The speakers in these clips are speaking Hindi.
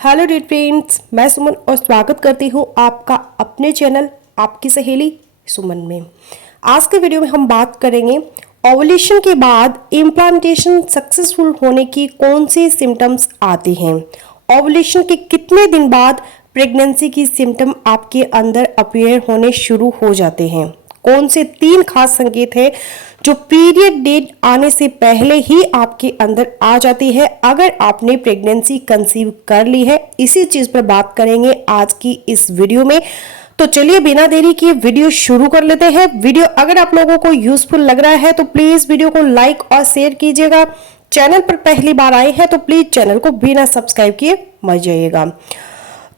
हेलो डियर फ्रेंड्स, मैं सुमन और स्वागत करती हूँ आपका अपने चैनल आपकी सहेली सुमन में। आज के वीडियो में हम बात करेंगे ओवुलेशन के बाद इम्प्लांटेशन सक्सेसफुल होने की कौन सी सिम्टम्स आती हैं। ओवुलेशन के कितने दिन बाद प्रेगनेंसी की सिम्टम आपके अंदर अपीयर होने शुरू हो जाते हैं। कौन से 3 खास संकेत है जो पीरियड डेट आने से पहले ही आपके अंदर आ जाती है अगर आपने प्रेगनेंसी कंसीव कर ली है। इसी चीज पर बात करेंगे आज की इस वीडियो में। तो चलिए बिना देरी किए वीडियो शुरू कर लेते हैं। वीडियो अगर आप लोगों को यूजफुल लग रहा है तो प्लीज वीडियो को लाइक और शेयर कीजिएगा। चैनल पर पहली बार आए हैं तो प्लीज चैनल को बिना सब्सक्राइब किए मत जाइएगा।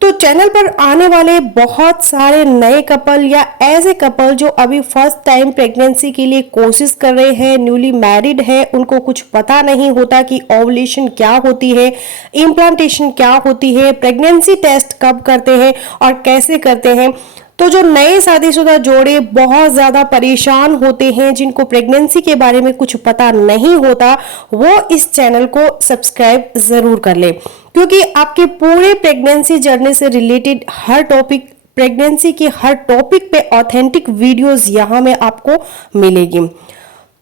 तो चैनल पर आने वाले बहुत सारे नए कपल या ऐसे कपल जो अभी फर्स्ट टाइम प्रेगनेंसी के लिए कोशिश कर रहे हैं, न्यूली मैरिड है, उनको कुछ पता नहीं होता कि ओवुलेशन क्या होती है, इम्प्लांटेशन क्या होती है, प्रेगनेंसी टेस्ट कब करते हैं और कैसे करते हैं। तो जो नए शादीशुदा जोड़े बहुत ज्यादा परेशान होते हैं, जिनको प्रेगनेंसी के बारे में कुछ पता नहीं होता, वो इस चैनल को सब्सक्राइब जरूर कर ले, क्योंकि आपके पूरे प्रेगनेंसी जर्नी से रिलेटेड हर टॉपिक, प्रेगनेंसी के हर टॉपिक पे ऑथेंटिक वीडियोस यहाँ में आपको मिलेगी।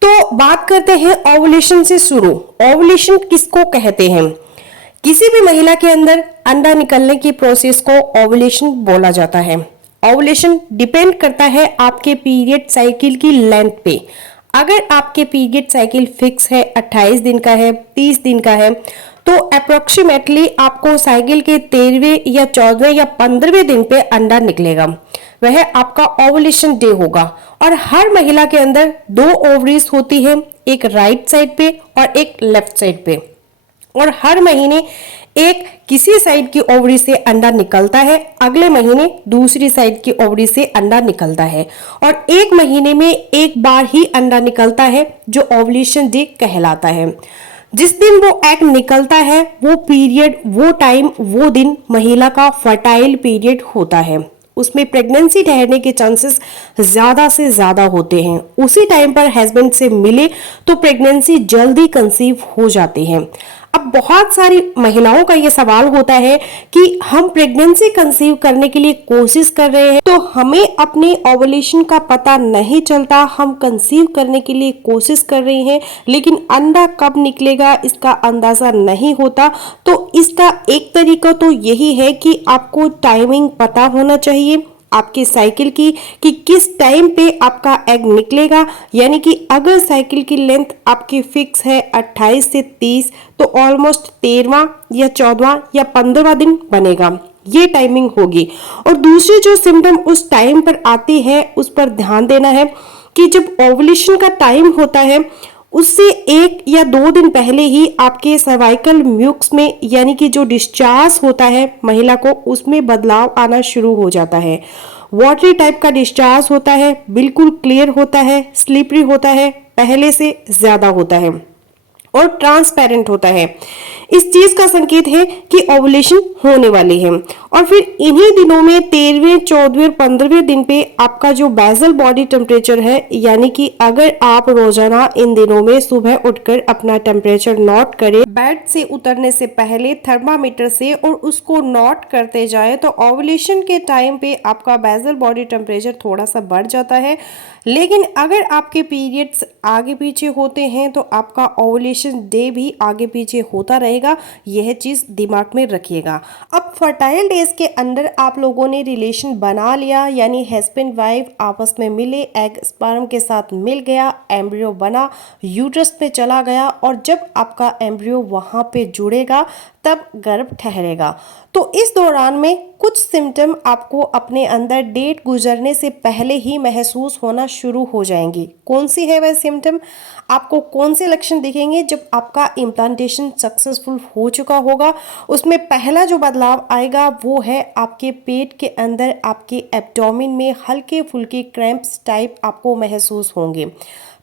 तो बात करते हैं ओवुलेशन से शुरू। ओवुलेशन किसको कहते हैं? किसी भी महिला के अंदर अंडा निकलने की प्रोसेस को ओवुलेशन बोला जाता है। ओवुलेशन डिपेंड करता है आपके पीरियड साइकिल की लेंथ पे। अगर आपके पीरियड साइकिल फिक्स है, 28 दिन का है, 30 दिन का है, तो अप्रोक्सीमेटली आपको साइकिल के 13वें या 14वें या 15वें दिन पे अंडा निकलेगा। वह आपका ओवुलेशन डे होगा। और हर महिला के अंदर 2 ओवरीज होती है, एक राइट साइड पे और एक लेफ्ट साइड पे। और हर महीने एक किसी साइड की ओवरी से अंडा निकलता है, अगले महीने दूसरी साइड की ओवरी से अंडा निकलता है। और एक महीने में एक बार ही अंडा निकलता है जो ओवुलेशन डे कहलाता है। जिस दिन वो एग निकलता है वो पीरियड, वो टाइम, वो दिन महिला का फर्टाइल पीरियड होता है। उसमें प्रेगनेंसी ठहरने के चांसेस ज्यादा से ज्यादा होते हैं। उसी टाइम पर हस्बैंड से मिले तो प्रेगनेंसी जल्दी कंसीव हो जाती है। अब बहुत सारी महिलाओं का ये सवाल होता है कि हम प्रेगनेंसी कंसीव करने के लिए कोशिश कर रहे हैं, तो हमें अपने ओवुलेशन का पता नहीं चलता। हम कंसीव करने के लिए कोशिश कर रहे हैं लेकिन अंडा कब निकलेगा इसका अंदाजा नहीं होता। तो इसका एक तरीका तो यही है कि आपको टाइमिंग पता होना चाहिए आपके साइकिल की, कि किस टाइम पे आपका एग निकलेगा। यानी कि अगर साइकिल की लेंथ आपकी फिक्स है 28 से 30, तो ऑलमोस्ट 13वां या 14वां या 15वां दिन बनेगा, ये टाइमिंग होगी। और दूसरी जो सिम्टम उस टाइम पर आती है उस पर ध्यान देना है कि जब ओवुलेशन का टाइम होता है उससे 1 या 2 दिन पहले ही आपके सर्वाइकल म्यूक्स में, यानी कि जो डिस्चार्ज होता है महिला को, उसमें बदलाव आना शुरू हो जाता है। वाटरी टाइप का डिस्चार्ज होता है, बिल्कुल क्लियर होता है, स्लिपरी होता है, पहले से ज्यादा होता है और ट्रांसपेरेंट होता है। इस चीज का संकेत है कि ओवुलेशन होने वाली है। और फिर इन्हीं दिनों में 13वें, 14वें, 15वें दिन पे आपका जो बेसल बॉडी टेम्परेचर है, यानी कि अगर आप रोजाना इन दिनों में सुबह उठकर अपना टेम्परेचर नोट करें बेड से उतरने से पहले थर्मामीटर से, और उसको नोट करते जाए, तो ओवुलेशन के टाइम पे आपका बेसल बॉडी टेम्परेचर थोड़ा सा बढ़ जाता है। लेकिन अगर आपके पीरियड्स आगे पीछे होते हैं तो आपका ओवुलेशन डे भी आगे पीछे होता रहेगा। यह चीज दिमाग में रखिएगा। अब फर्टाइल डेज के अंदर आप लोगों ने रिलेशन बना लिया, यानी हस्बैंड वाइफ आपस में मिले, एग स्पर्म के साथ मिल गया, एम्ब्रियो बना, यूट्रस पे चला गया, और जब आपका एम्ब्रियो वहां पे जुड़ेगा तब गर्भ ठहरेगा। तो इस दौरान में कुछ सिम्टम आपको अपने अंदर डेट गुजरने से पहले ही महसूस होना शुरू हो जाएंगी। कौन सी है वह सिम्टम? आपको कौन से लक्षण दिखेंगे जब आपका इम्प्लांटेशन सक्सेसफुल हो चुका होगा? उसमें पहला जो बदलाव आएगा वो है आपके पेट के अंदर, आपके एब्डोमेन में हल्के फुल्के क्रैम्प्स टाइप आपको महसूस होंगे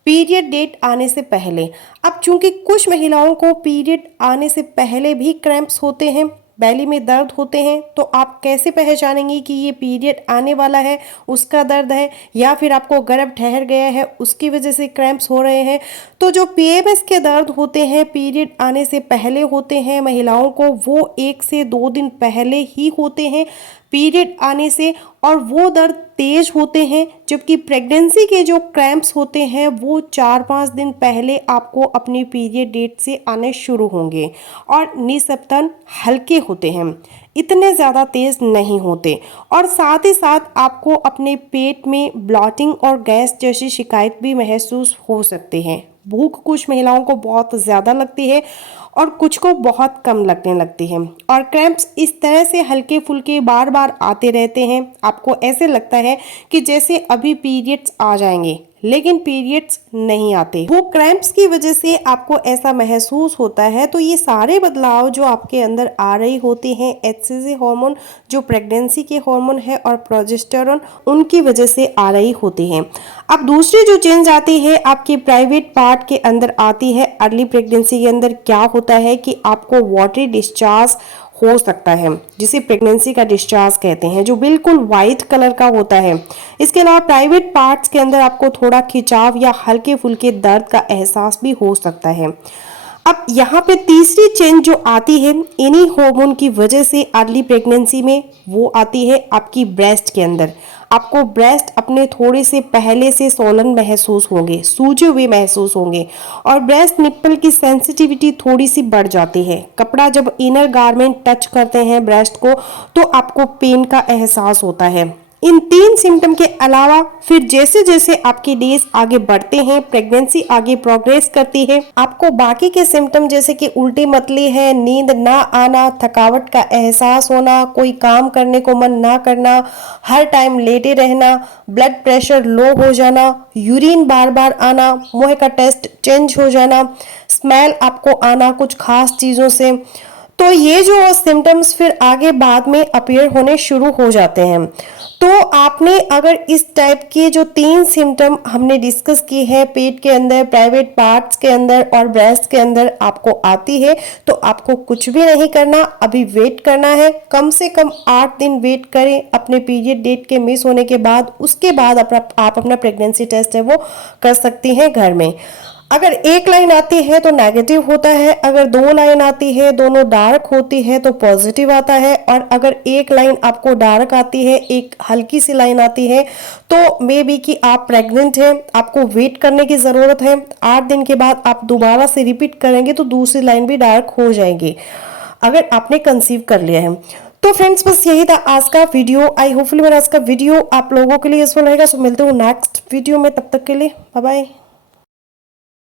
पीरियड डेट आने से पहले। अब चूंकि कुछ महिलाओं को पीरियड आने से पहले भी क्रैम्प्स होते हैं, बेली में दर्द होते हैं तो आप कैसे पहचानेंगे कि ये पीरियड आने वाला है उसका दर्द है, या फिर आपको गर्भ ठहर गया है उसकी वजह से क्रैम्प्स हो रहे हैं। तो जो पीएमएस के दर्द होते हैं पीरियड आने से पहले होते हैं महिलाओं को, वो 1 से 2 दिन पहले ही होते हैं पीरियड आने से, और वो दर्द तेज होते हैं। जबकि प्रेगनेंसी के जो क्रैम्प्स होते हैं वो 4-5 दिन पहले आपको अपनी पीरियड डेट से आने शुरू होंगे और निस्बतन हल्के होते हैं, इतने ज़्यादा तेज़ नहीं होते। और साथ ही साथ आपको अपने पेट में ब्लॉटिंग और गैस जैसी शिकायत भी महसूस हो सकते हैं। भूख कुछ महिलाओं को बहुत ज़्यादा लगती है और कुछ को बहुत कम लगने लगती है, और क्रैम्प्स इस तरह से हल्के फुल्के बार बार आते रहते हैं। आपको ऐसे लगता है कि जैसे अभी पीरियड्स आ जाएंगे, लेकिन पीरियड्स नहीं आते। वो क्रैम्प्स की वजह से आपको ऐसा महसूस होता है। तो ये सारे बदलाव जो आपके अंदर आ रही होती हैं, एचसीजी हार्मोन जो प्रेगनेंसी के हार्मोन है और प्रोजेस्टेरोन, उनकी वजह से आ रही होती हैं। अब दूसरी जो चेंज आती है आपके प्राइवेट पार्ट के अंदर आती है अर्ली प्रेगनेंसी के अंदर। क्या होता है कि आपको वाटरी डिस्चार्ज हो सकता है, जिसे प्रेगनेंसी का डिस्चार्ज कहते हैं, जो बिल्कुल वाइट कलर का होता है। इसके अलावा प्राइवेट पार्ट्स के अंदर आपको थोड़ा खिंचाव या हल्के फुल्के दर्द का एहसास भी हो सकता है। अब यहाँ पे तीसरी चेंज जो आती है इन्हीं हार्मोन की वजह से अर्ली प्रेगनेंसी में, वो आती है आपकी ब्रेस्ट के अंदर। आपको ब्रेस्ट अपने थोड़े से पहले से सोलन महसूस होंगे, सूजे हुए महसूस होंगे, और ब्रेस्ट निप्पल की सेंसिटिविटी थोड़ी सी बढ़ जाती है। कपड़ा जब इनर गारमेंट टच करते हैं ब्रेस्ट को तो आपको पेन का एहसास होता है। इन 3 सिम्टम के अलावा फिर जैसे जैसे आपके डेज आगे बढ़ते हैं, प्रेगनेंसी आगे प्रोग्रेस करती है, आपको बाकी के सिम्टम जैसे कि उल्टी मतली है, नींद ना आना, थकावट का एहसास होना, कोई काम करने को मन ना करना, हर टाइम लेटे रहना, ब्लड प्रेशर लो हो जाना, यूरिन बार बार आना, मुंह का टेस्ट चेंज हो जाना, स्मेल आपको आना कुछ खास चीज़ों से, तो ये जो सिम्टम्स फिर आगे बाद में अपीयर होने शुरू हो जाते हैं। तो आपने अगर इस टाइप के जो 3 सिम्टम हमने डिस्कस किए हैं, पेट के अंदर, प्राइवेट पार्ट्स के अंदर और ब्रेस्ट के अंदर आपको आती है, तो आपको कुछ भी नहीं करना, अभी वेट करना है। कम से कम 8 दिन वेट करें अपने पीरियड डेट के मिस होने के बाद। उसके बाद आप अपना प्रेगनेंसी टेस्ट है वो कर सकती हैं घर में। अगर 1 लाइन आती है तो नेगेटिव होता है, अगर 2 लाइन आती है दोनों डार्क होती है तो पॉजिटिव आता है, और अगर 1 लाइन आपको डार्क आती है, एक हल्की सी लाइन आती है, तो मे बी कि आप प्रेग्नेंट हैं, आपको वेट करने की ज़रूरत है। 8 दिन के बाद आप दोबारा से रिपीट करेंगे तो दूसरी लाइन भी डार्क हो जाएगी अगर आपने कंसीव कर लिया है। तो फ्रेंड्स बस यही था आज का वीडियो। आई होपफुली मेरा आज का वीडियो आप लोगों के लिए यूजफुल रहेगा। सो मिलते हूँ नेक्स्ट वीडियो में, तब तक के लिए बाय बाय।